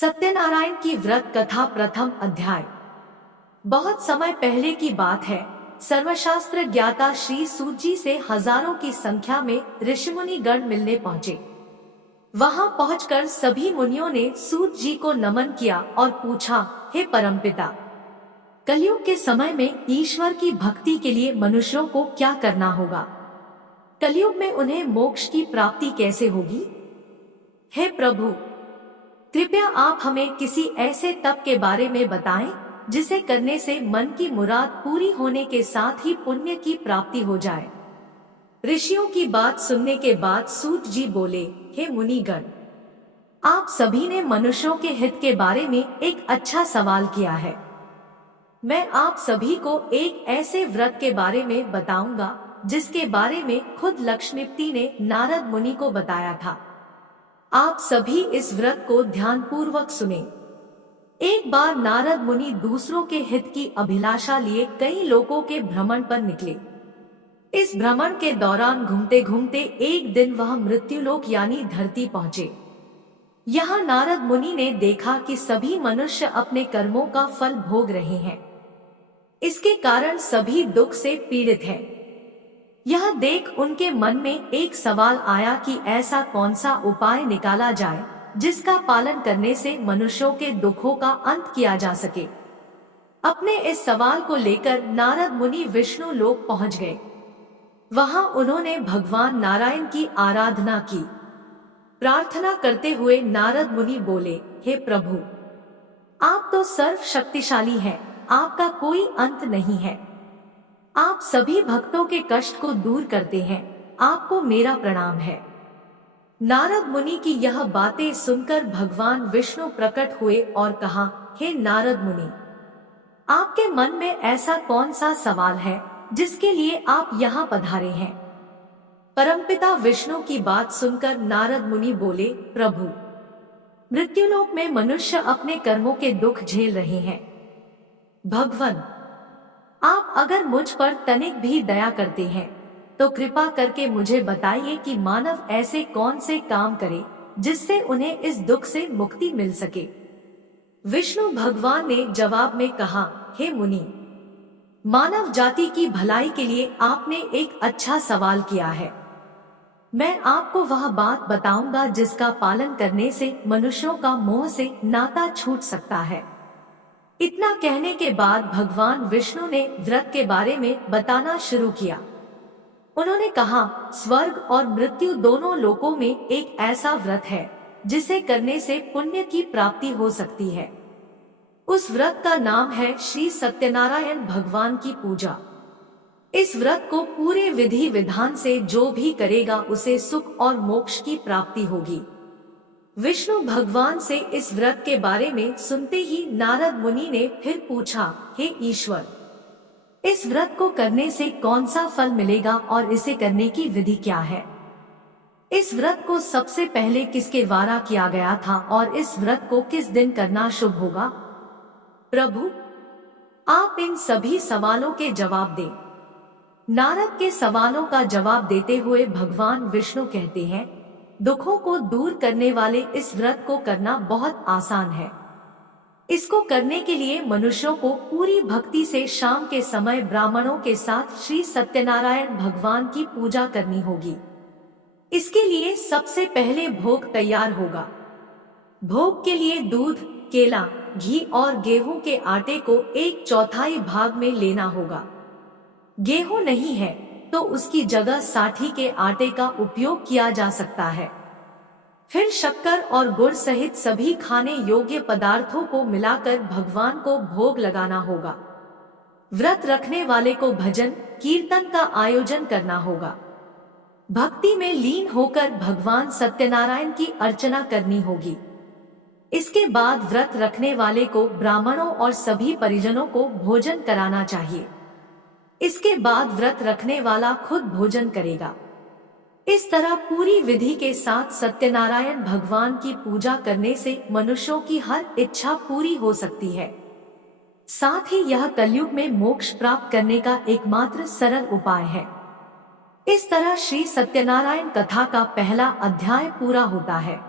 सत्यनारायण की व्रत कथा प्रथम अध्याय। बहुत समय पहले की बात है। सर्वशास्त्र ज्ञाता श्री सूत जी से हजारों की संख्या में ऋषिमुनि गण मिलने पहुँचे। वहां पहुंचकर सभी मुनियों ने सूत जी को नमन किया और पूछा, हे परमपिता, कलयुग के समय में ईश्वर की भक्ति के लिए मनुष्यों को क्या करना होगा? कलयुग में उन्हें मोक्ष की प्राप्ति कैसे होगी? हे प्रभु, कृपया आप हमें किसी ऐसे तप के बारे में बताएं जिसे करने से मन की मुराद पूरी होने के साथ ही पुण्य की प्राप्ति हो जाए। ऋषियों की बात सुनने के बाद सूत जी बोले, हे मुनिगण, आप सभी ने मनुष्यों के हित के बारे में एक अच्छा सवाल किया है। मैं आप सभी को एक ऐसे व्रत के बारे में बताऊंगा जिसके बारे में खुद लक्ष्मीपति ने नारद मुनि को बताया था। आप सभी इस व्रत को ध्यानपूर्वक सुने। एक बार नारद मुनि दूसरों के हित की अभिलाषा लिए कई लोगों के भ्रमण पर निकले। इस भ्रमण के दौरान घूमते घूमते एक दिन वह मृत्युलोक यानी धरती पहुँचे। यहाँ नारद मुनि ने देखा कि सभी मनुष्य अपने कर्मों का फल भोग रहे हैं। इसके कारण सभी दुख से पीड़ित हैं। यह देख उनके मन में एक सवाल आया कि ऐसा कौन सा उपाय निकाला जाए जिसका पालन करने से मनुष्यों के दुखों का अंत किया जा सके। अपने इस सवाल को लेकर नारद मुनि विष्णु लोक पहुंच गए। वहां उन्होंने भगवान नारायण की आराधना की। प्रार्थना करते हुए नारद मुनि बोले, हे प्रभु, आप तो सर्वशक्तिशाली हैं, आपका कोई अंत नहीं है। आप सभी भक्तों के कष्ट को दूर करते हैं, आपको मेरा प्रणाम है। नारद मुनि की यह बातें सुनकर भगवान विष्णु प्रकट हुए और कहा, हे नारद मुनि, आपके मन में ऐसा कौन सा सवाल है जिसके लिए आप यहाँ पधारे हैं? परमपिता विष्णु की बात सुनकर नारद मुनि बोले, प्रभु, मृत्युलोक में मनुष्य अपने कर्मों के दुख झेल रहे हैं। भगवान, आप अगर मुझ पर तनिक भी दया करते हैं तो कृपा करके मुझे बताइए कि मानव ऐसे कौन से काम करे जिससे उन्हें इस दुख से मुक्ति मिल सके। विष्णु भगवान ने जवाब में कहा, हे मुनि, मानव जाति की भलाई के लिए आपने एक अच्छा सवाल किया है। मैं आपको वह बात बताऊंगा जिसका पालन करने से मनुष्यों का मोह से नाता छूट सकता है। इतना कहने के बाद भगवान विष्णु ने व्रत के बारे में बताना शुरू किया। उन्होंने कहा, स्वर्ग और मृत्यु दोनों लोकों में एक ऐसा व्रत है जिसे करने से पुण्य की प्राप्ति हो सकती है। उस व्रत का नाम है श्री सत्यनारायण भगवान की पूजा। इस व्रत को पूरे विधि विधान से जो भी करेगा उसे सुख और मोक्ष की प्राप्ति होगी। विष्णु भगवान से इस व्रत के बारे में सुनते ही नारद मुनि ने फिर पूछा, हे ईश्वर, इस व्रत को करने से कौन सा फल मिलेगा और इसे करने की विधि क्या है? इस व्रत को सबसे पहले किसके द्वारा किया गया था और इस व्रत को किस दिन करना शुभ होगा? प्रभु, आप इन सभी सवालों के जवाब दें। नारद के सवालों का जवाब देते हुए भगवान विष्णु कहते हैं, दुखों को दूर करने वाले इस व्रत को करना बहुत आसान है। इसको करने के लिए मनुष्यों को पूरी भक्ति से शाम के समय ब्राह्मणों के साथ श्री सत्यनारायण भगवान की पूजा करनी होगी। इसके लिए सबसे पहले भोग तैयार होगा। भोग के लिए दूध, केला, घी और गेहूं के आटे को 1/4 भाग में लेना होगा। गेहूं नहीं है तो उसकी जगह साठी के आटे का उपयोग किया जा सकता है। फिर शक्कर और गुड़ सहित सभी खाने योग्य पदार्थों को मिलाकर भगवान को भोग लगाना होगा। व्रत रखने वाले को भजन कीर्तन का आयोजन करना होगा। भक्ति में लीन होकर भगवान सत्यनारायण की अर्चना करनी होगी। इसके बाद व्रत रखने वाले को ब्राह्मणों और सभी परिजनों को भोजन कराना चाहिए। इसके बाद व्रत रखने वाला खुद भोजन करेगा। इस तरह पूरी विधि के साथ सत्यनारायण भगवान की पूजा करने से मनुष्यों की हर इच्छा पूरी हो सकती है। साथ ही यह कलयुग में मोक्ष प्राप्त करने का एकमात्र सरल उपाय है। इस तरह श्री सत्यनारायण कथा का पहला अध्याय पूरा होता है।